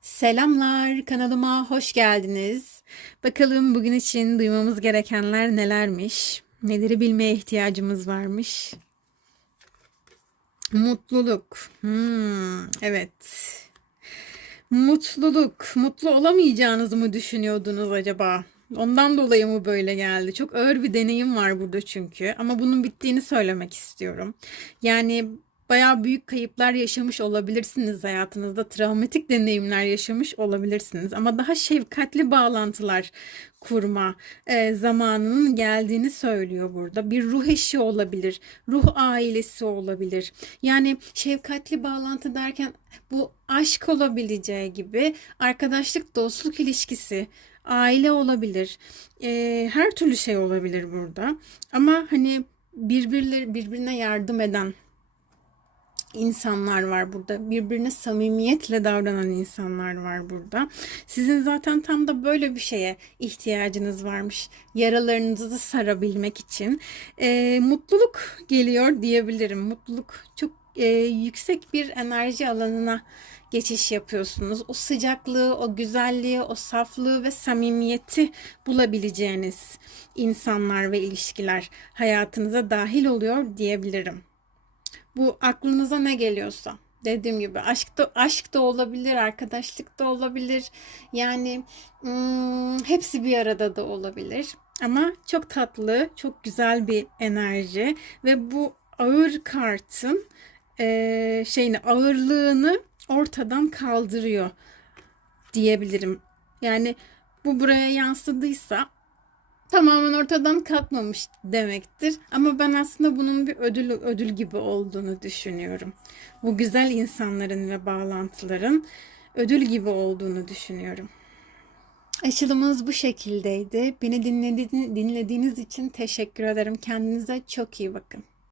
Selamlar, kanalıma hoş geldiniz. Bakalım bugün için duymamız gerekenler nelermiş? Neleri bilmeye ihtiyacımız varmış? Mutluluk. Hmm, evet. Mutluluk. Mutlu olamayacağınızı mı düşünüyordunuz acaba? Ondan dolayı mı böyle geldi? Çok ağır bir deneyim var burada çünkü. Ama bunun bittiğini söylemek istiyorum. Yani bayağı büyük kayıplar yaşamış olabilirsiniz hayatınızda. Travmatik deneyimler yaşamış olabilirsiniz. Ama daha şefkatli bağlantılar kurma e, zamanının geldiğini söylüyor burada. Bir ruh eşi olabilir, ruh ailesi olabilir. Yani şefkatli bağlantı derken bu aşk olabileceği gibi arkadaşlık, dostluk ilişkisi, aile olabilir. E, her türlü şey olabilir burada. Ama hani birbirleri birbirine yardım eden insanlar var burada. Birbirine samimiyetle davranan insanlar var burada. Sizin zaten tam da böyle bir şeye ihtiyacınız varmış. Yaralarınızı sarabilmek için. Ee, mutluluk geliyor diyebilirim. Mutluluk çok e, yüksek bir enerji alanına geçiş yapıyorsunuz. O sıcaklığı, o güzelliği, o saflığı ve samimiyeti bulabileceğiniz insanlar ve ilişkiler hayatınıza dahil oluyor diyebilirim. Bu aklınıza ne geliyorsa. Dediğim gibi aşk da, aşk da olabilir, arkadaşlık da olabilir. Yani hmm, hepsi bir arada da olabilir. Ama çok tatlı, çok güzel bir enerji ve bu ağır kartın e, şeyini ağırlığını ortadan kaldırıyor diyebilirim. Yani bu buraya yansıdıysa tamamen ortadan kalkmamış demektir. Ama ben aslında bunun bir ödül ödül gibi olduğunu düşünüyorum. Bu güzel insanların ve bağlantıların ödül gibi olduğunu düşünüyorum. Açılımımız bu şekildeydi. Beni dinlediğiniz, için teşekkür ederim. Kendinize çok iyi bakın.